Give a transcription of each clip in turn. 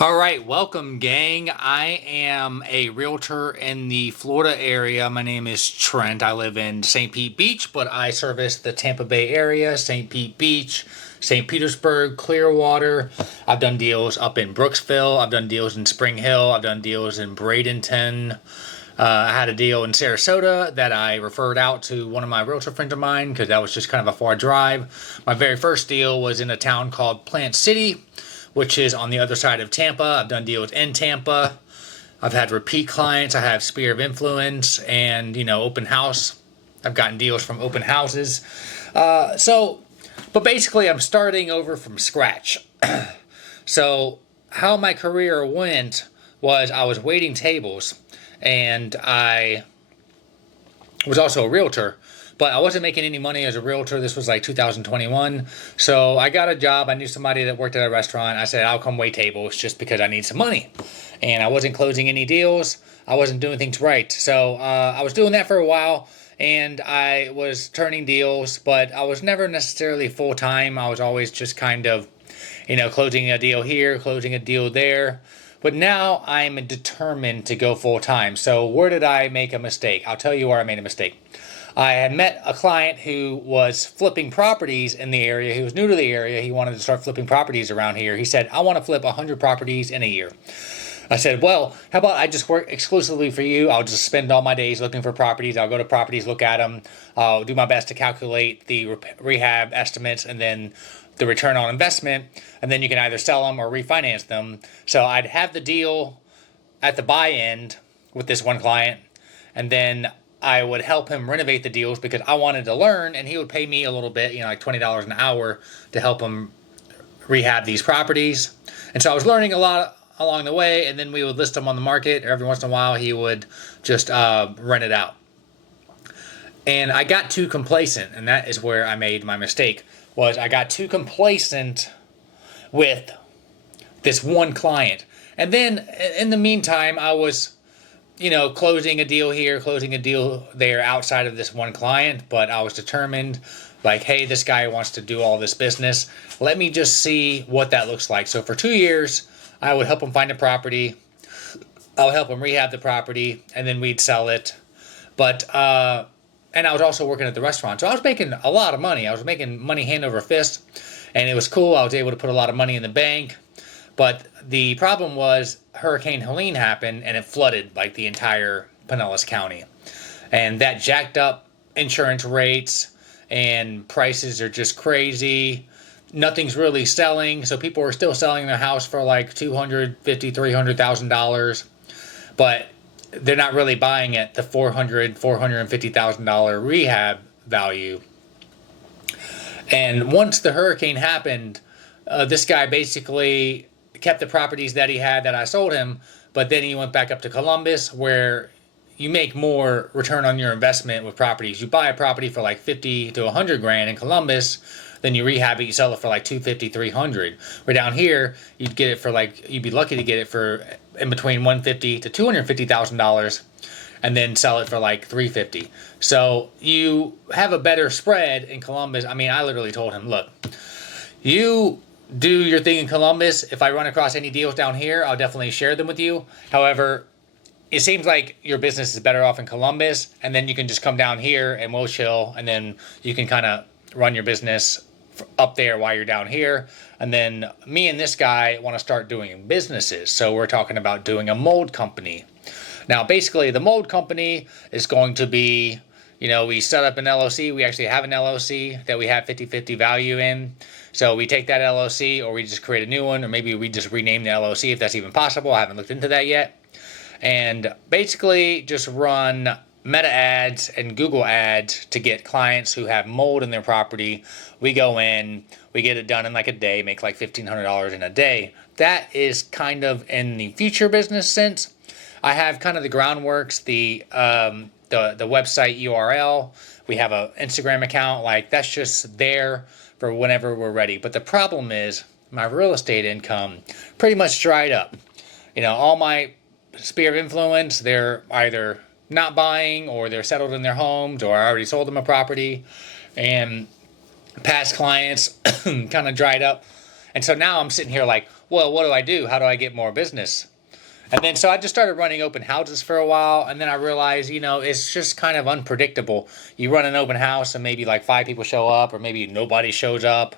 All right, welcome, gang. I am a realtor in the Florida area. My name is Trent. I live in St. Pete Beach, but I service the Tampa Bay area, St. Pete Beach, St. Petersburg, Clearwater. I've done deals up in Brooksville. I've done deals in Spring Hill. I've done deals in Bradenton. I had a deal in Sarasota that I referred out to one of my realtor friends of mine because that was just kind of a far drive. My very first deal was in a town called Plant City, which is on the other side of Tampa. I've done deals in Tampa. I've had repeat clients. I have Sphere of Influence and, open house. I've gotten deals from open houses. But basically, I'm starting over from scratch. So, how my career went was I was waiting tables and I was also a realtor, but I wasn't making any money as a realtor. This was like 2021. So I got a job. I knew somebody that worked at a restaurant. I said, I'll come wait tables just because I need some money. And I wasn't closing any deals. I wasn't doing things right. So I was doing that for a while and I was turning deals, but I was never necessarily full time. I was always just kind of, closing a deal here, closing a deal there. But now I'm determined to go full time. So where did I make a mistake? I'll tell you where I made a mistake. I had met a client who was flipping properties in the area. He was new to the area. He wanted to start flipping properties around here. He said, I want to flip 100 properties in a year. I said, well, how about I just work exclusively for you? I'll just spend all my days looking for properties. I'll go to properties, look at them. I'll do my best to calculate the rehab estimates and then the return on investment. And then you can either sell them or refinance them. So I'd have the deal at the buy end with this one client. And then I would help him renovate the deals because I wanted to learn, and he would pay me a little bit, like $20 an hour to help him rehab these properties. And so I was learning a lot along the way, and then we would list them on the market. Every once in a while, he would just rent it out. And I got too complacent, and that is where I made my mistake, was I got too complacent with this one client. And then in the meantime, I was closing a deal here, closing a deal there outside of this one client, but I was determined, like, hey, this guy wants to do all this business. Let me just see what that looks like. So for 2 years, I would help him find a property. I would help him rehab the property, and then we'd sell it. And I was also working at the restaurant. So I was making a lot of money. I was making money hand over fist, and it was cool. I was able to put a lot of money in the bank. But the problem was Hurricane Helene happened and it flooded like the entire Pinellas County. And that jacked up insurance rates and prices are just crazy. Nothing's really selling. So people are still selling their house for like $250,000, $300,000. But they're not really buying at the $400,000, $450,000 rehab value. And once the hurricane happened, this guy basically kept the properties that he had that I sold him, but then he went back up to Columbus where you make more return on your investment with properties. You buy a property for like 50 to 100 grand in Columbus, then you rehab it, you sell it for like 250, 300. Where down here, you'd get it for you'd be lucky to get it for in between 150 to $250,000 and then sell it for like 350. So you have a better spread in Columbus. I mean, I literally told him, look, you do your thing in Columbus. If I run across any deals down here, I'll definitely share them with you. However, it seems like your business is better off in Columbus, and then you can just come down here and we'll chill, and then you can kind of run your business up there while you're down here. And then me and this guy want to start doing businesses. So we're talking about doing a mold company. Now, basically, the mold company is going to be, we set up an LLC. We actually have an LLC that we have 50-50 value in. So we take that LLC, or we just create a new one, or maybe we just rename the LLC if that's even possible. I haven't looked into that yet. And basically just run Meta ads and Google ads to get clients who have mold in their property. We go in, we get it done in like a day, make like $1,500 in a day. That is kind of in the future business sense. I have kind of the groundworks, the website URL. We have an Instagram account. Like, that's just there for whenever we're ready. But the problem is my real estate income pretty much dried up. All my sphere of influence, they're either not buying or they're settled in their homes, or I already sold them a property, and past clients kind of dried up. And so now I'm sitting here like, well, what do I do? How do I get more business? And then so I just started running open houses for a while, and then I realized, it's just kind of unpredictable. You run an open house and maybe like 5 people show up, or maybe nobody shows up.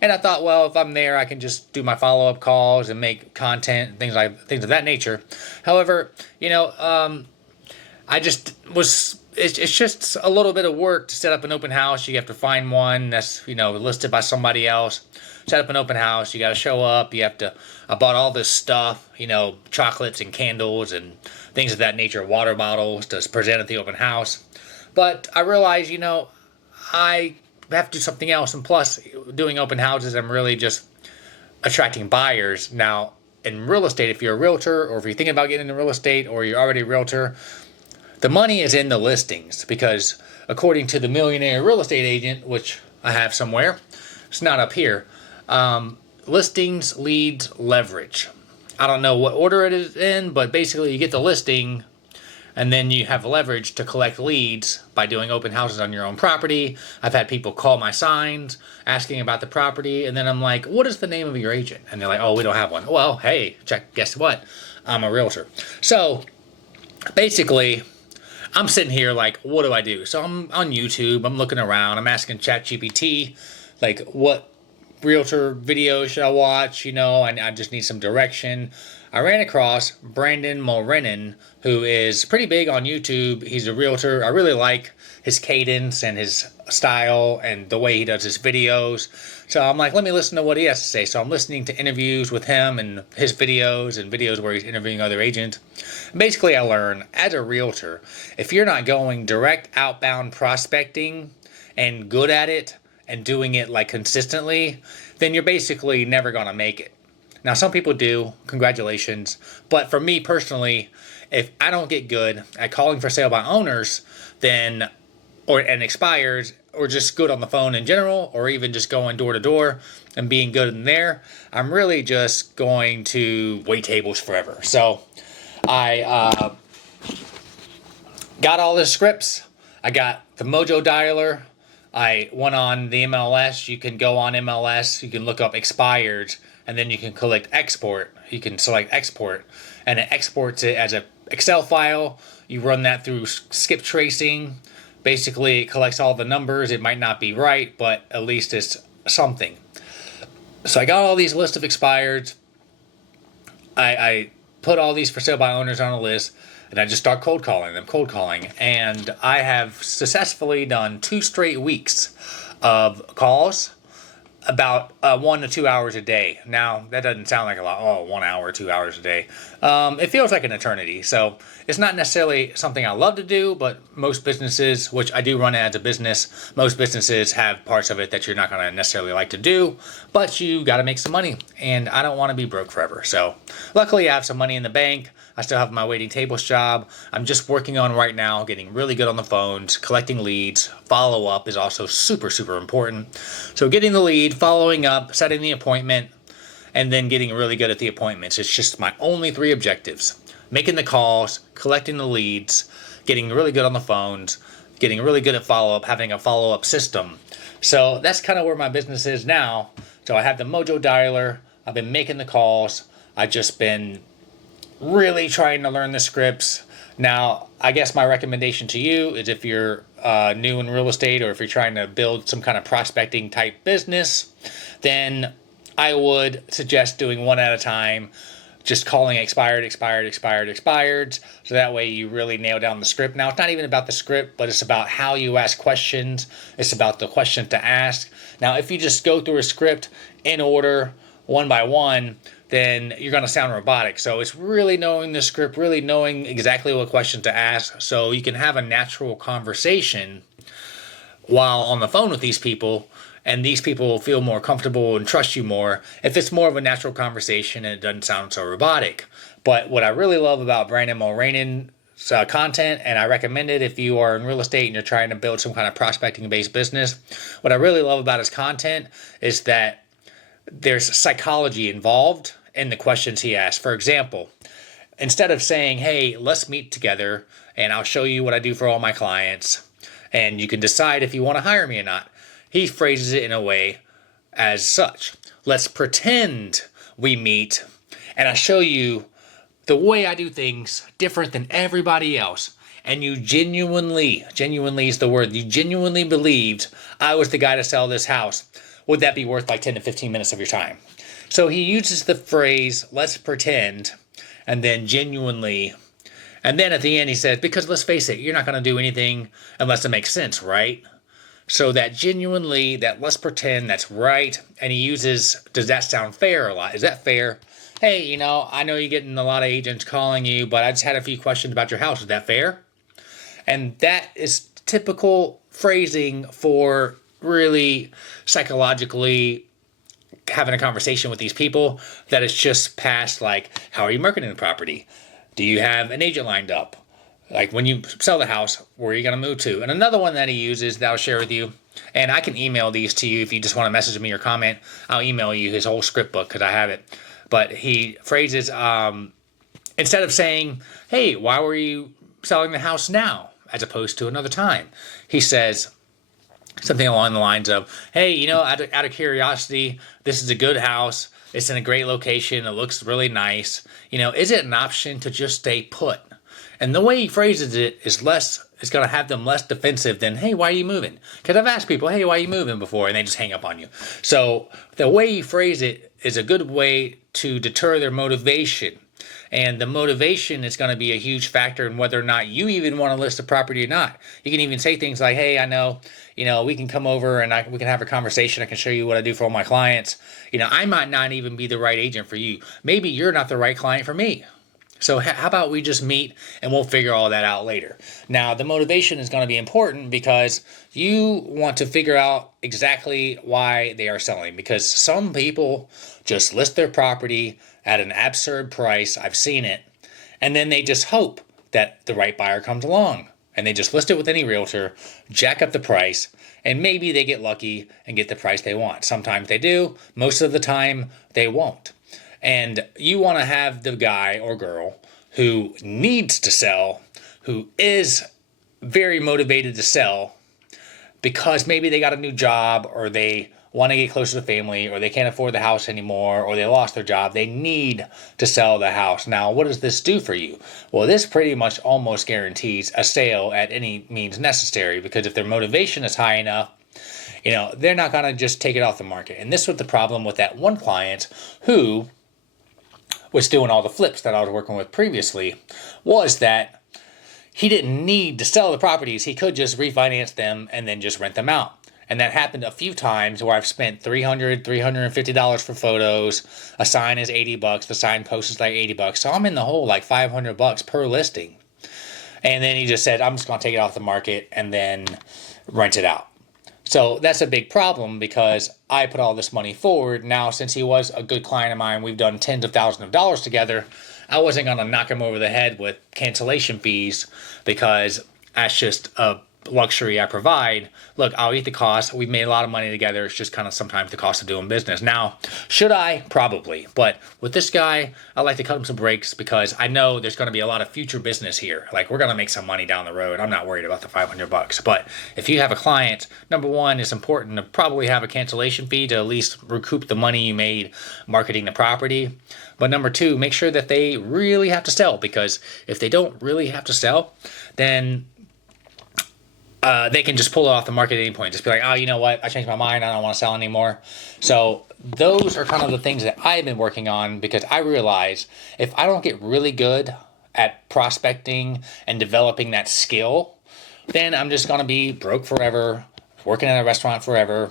And I thought, well, if I'm there, I can just do my follow-up calls and make content and things of that nature. However, I just was. It's just a little bit of work to set up an open house. You have to find one that's listed by somebody else. Set up an open house. You got to show up. You have to. I bought all this stuff, chocolates and candles and things of that nature, water bottles to present at the open house. But I realized, I have to do something else. And plus, doing open houses, I'm really just attracting buyers. Now, in real estate, if you're a realtor, or if you're thinking about getting into real estate, or you're already a realtor, the money is in the listings, because according to the Millionaire Real Estate Agent, which I have somewhere, it's not up here, listings, leads, leverage. I don't know what order it is in, but basically you get the listing, and then you have leverage to collect leads by doing open houses on your own property. I've had people call my signs asking about the property, and then I'm like, what is the name of your agent? And they're like, oh, we don't have one. Well, hey, guess what? I'm a realtor. So basically, I'm sitting here like, what do I do? So I'm on YouTube, I'm looking around, I'm asking ChatGPT, like, what realtor videos should I watch? I just need some direction. I ran across Brandon Mulrenin, who is pretty big on YouTube. He's a realtor. I really like his cadence and his style and the way he does his videos. So I'm like, let me listen to what he has to say. So I'm listening to interviews with him and his videos and videos where he's interviewing other agents. Basically, I learn, as a realtor, if you're not going direct outbound prospecting and good at it and doing it like consistently, then you're basically never going to make it. Now, some people do, congratulations. But for me personally, if I don't get good at calling for sale by owners, and expires, or just good on the phone in general, or even just going door to door and being good in there, I'm really just going to wait tables forever. So I got all the scripts. I got the Mojo Dialer. I went on the MLS. You can go on MLS. You can look up expired, and then you can select export. You can select export, and it exports it as a Excel file. You run that through skip tracing. Basically, it collects all the numbers. It might not be right, but at least it's something. So I got all these lists of expireds. I put all these for sale by owners on a list, and I just start cold calling. And I have successfully done 2 straight weeks of calls, about 1 to 2 hours a day. Now, that doesn't sound like a lot. Oh, 1 hour, 2 hours a day. It feels like an eternity. So it's not necessarily something I love to do, but most businesses, which I do run as a business, most businesses have parts of it that you're not going to necessarily like to do, but you got to make some money, and I don't want to be broke forever. So luckily, I have some money in the bank. I still have my waiting tables job. I'm just working on right now getting really good on the phones, collecting leads. Follow up is also super, super important. So getting the lead, following up, setting the appointment, and then getting really good at the appointments. It's just my only 3 objectives. Making the calls, collecting the leads, getting really good on the phones, getting really good at follow-up, having a follow-up system. So that's kind of where my business is now. So I have the Mojo Dialer. I've been making the calls. I've just been really trying to learn the scripts. Now, I guess my recommendation to you is, if you're new in real estate, or if you're trying to build some kind of prospecting type business, then I would suggest doing one at a time, just calling expired. So that way you really nail down the script. Now, it's not even about the script, but it's about how you ask questions. It's about the questions to ask. Now, if you just go through a script in order, one by one, then you're going to sound robotic. So it's really knowing the script, really knowing exactly what question to ask, so you can have a natural conversation while on the phone with these people, and these people will feel more comfortable and trust you more if it's more of a natural conversation and it doesn't sound so robotic. But what I really love about Brandon Mulrenan's content, and I recommend it if you are in real estate and you're trying to build some kind of prospecting-based business, what I really love about his content is that there's psychology involved in the questions he asks. For example, instead of saying, hey, let's meet together and I'll show you what I do for all my clients and you can decide if you want to hire me or not, he phrases it in a way as such. Let's pretend we meet, and I show you the way I do things different than everybody else, and you genuinely is the word, you genuinely believed I was the guy to sell this house, would that be worth like 10 to 15 minutes of your time? So he uses the phrase, let's pretend, and then genuinely. And then at the end he says, because let's face it, you're not going to do anything unless it makes sense, right? So that genuinely, that let's pretend, that's right. And he uses, does that sound fair a lot? Is that fair? Hey, I know you're getting a lot of agents calling you, but I just had a few questions about your house. Is that fair? And that is typical phrasing for really psychologically having a conversation with these people that is just past like, how are you marketing the property? Do you have an agent lined up? Like when you sell the house, where are you going to move to? And another one that he uses that I'll share with you, and I can email these to you if you just want to message me or comment. I'll email you his whole script book because I have it. But he phrases, instead of saying, hey, why were you selling the house now as opposed to another time? He says something along the lines of, hey, out of curiosity, this is a good house. It's in a great location. It looks really nice. Is it an option to just stay put? And the way he phrases it is it's going to have them less defensive than, hey, why are you moving? Because I've asked people, hey, why are you moving before? And they just hang up on you. So the way you phrase it is a good way to deter their motivation. And the motivation is going to be a huge factor in whether or not you even want to list a property or not. You can even say things like, hey, I know, we can come over and we can have a conversation. I can show you what I do for all my clients. I might not even be the right agent for you. Maybe you're not the right client for me. So how about we just meet and we'll figure all that out later. Now, the motivation is going to be important because you want to figure out exactly why they are selling. Because some people just list their property at an absurd price. I've seen it. And then they just hope that the right buyer comes along. And they just list it with any realtor, jack up the price, and maybe they get lucky and get the price they want. Sometimes they do. Most of the time, they won't. And you want to have the guy or girl who needs to sell, who is very motivated to sell because maybe they got a new job or they want to get closer to family or they can't afford the house anymore or they lost their job. They need to sell the house. Now, what does this do for you? Well, this pretty much almost guarantees a sale at any means necessary because if their motivation is high enough, they're not going to just take it off the market. And this was the problem with that one client who was doing all the flips that I was working with previously, was that he didn't need to sell the properties. He could just refinance them and then just rent them out. And that happened a few times where I've spent $300, $350 for photos. A sign is $80. The sign post is like $80. So I'm in the hole like $500 per listing. And then he just said, I'm just going to take it off the market and then rent it out. So that's a big problem because I put all this money forward. Now, since he was a good client of mine, we've done tens of thousands of dollars together. I wasn't going to knock him over the head with cancellation fees because that's just a luxury I provide. Look, I'll eat the cost. We've made a lot of money together. It's just kind of sometimes the cost of doing business. Now, should I? Probably. But with this guy, I like to cut him some breaks because I know there's going to be a lot of future business here. Like, we're going to make some money down the road. I'm not worried about the $500. But if you have a client, number one, it's important to probably have a cancellation fee to at least recoup the money you made marketing the property. But number two, make sure that they really have to sell, because if they don't really have to sell, then they can just pull it off the market at any point. Just be like, oh, you know what? I changed my mind. I don't want to sell anymore. So those are kind of the things that I've been working on, because I realize if I don't get really good at prospecting and developing that skill, then I'm just going to be broke forever, working in a restaurant forever,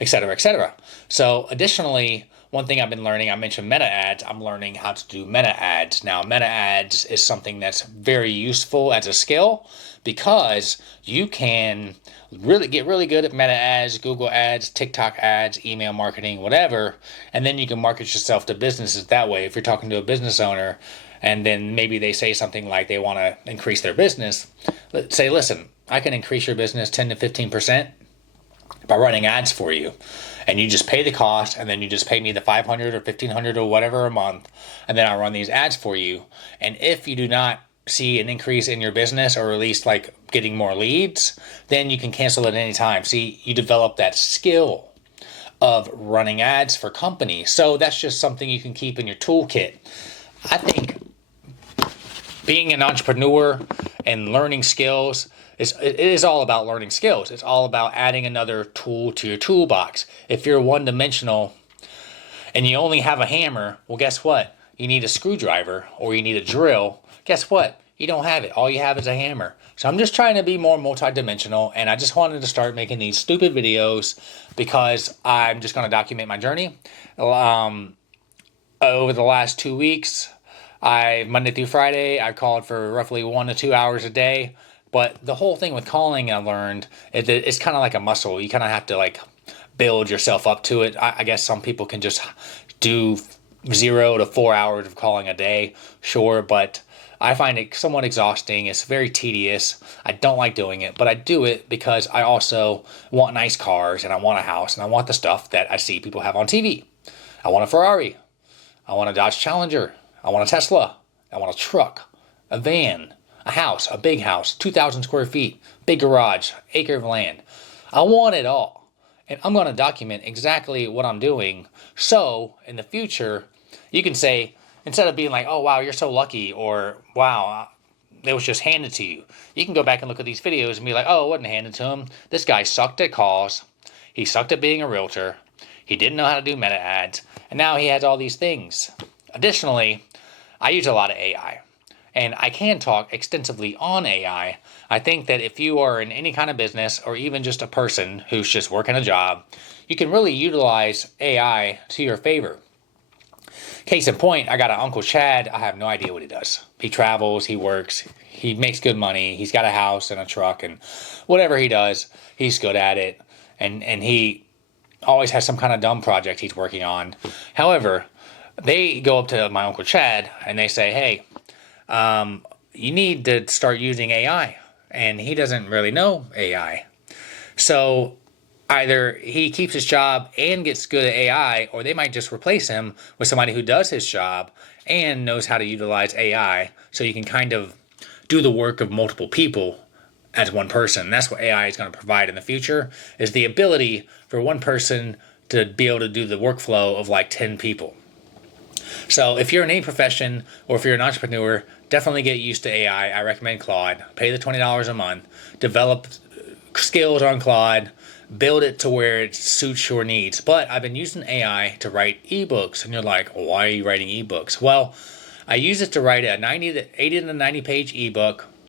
et cetera, et cetera. So additionally, one thing I've been learning, I mentioned meta ads. I'm learning how to do meta ads. Now, meta ads is something that's very useful as a skill, because you can really get really good at meta ads, Google ads, TikTok ads, email marketing, whatever, and then you can market yourself to businesses that way. If you're talking to a business owner and then maybe they say something like they want to increase their business, let's say, listen, I can increase your business 10 to 15% by running ads for you. And you just pay the cost, and then you just pay me the $500 or $1,500 or whatever a month, and then I'll run these ads for you. And if you do not see an increase in your business, or at least like getting more leads, then you can cancel at any time. See, you develop that skill of running ads for companies. So that's just something you can keep in your toolkit. I think being an entrepreneur and learning skills it is all about learning skills. It's all about adding another tool to your toolbox. If you're one-dimensional and you only have a hammer, well, guess what? You need a screwdriver or you need a drill. Guess what? You don't have it. All you have is a hammer. So I'm just trying to be more multidimensional, and I just wanted to start making these stupid videos because I'm just going to document my journey. Over the last 2 weeks, Monday through Friday, I called for roughly 1 to 2 hours a day. But the whole thing with calling, I learned, it's kind of like a muscle. You kind of have to like build yourself up to it. I guess some people can just do 0 to 4 hours of calling a day, sure, but I find it somewhat exhausting. It's very tedious. I don't like doing it, but I do it because I also want nice cars and I want a house and I want the stuff that I see people have on TV. I want a Ferrari. I want a Dodge Challenger. I want a Tesla. I want a truck, a van, a house, a big house, 2,000 square feet, big garage, acre of land. I want it all. And I'm going to document exactly what I'm doing. So in the future, you can say, instead of being like, oh, wow, you're so lucky, or wow, it was just handed to you. You can go back and look at these videos and be like, oh, it wasn't handed to him. This guy sucked at calls. He sucked at being a realtor. He didn't know how to do meta ads. And now he has all these things. Additionally, I use a lot of AI. And I can talk extensively on AI. I think that if you are in any kind of business or even just a person who's just working a job, you can really utilize AI to your favor. Case in point, I got an Uncle Chad. I have no idea what he does. He travels, he works, he makes good money. He's got a house and a truck, and whatever he does, he's good at it. And he always has some kind of dumb project he's working on. However, they go up to my Uncle Chad and they say, hey, you need to start using AI. And he doesn't really know AI. So either he keeps his job and gets good at AI, or they might just replace him with somebody who does his job and knows how to utilize AI. So you can kind of do the work of multiple people as one person. That's what AI is going to provide in the future, is the ability for one person to be able to do the workflow of like 10 people. So if you're in any profession or if you're an entrepreneur, definitely get used to AI. I recommend Claude. Pay the $20 a month. Develop skills on Claude. Build it to where it suits your needs. But I've been using AI to write ebooks. And you're like, why are you writing ebooks? Well, I use it to write a 80 to 90 page ebook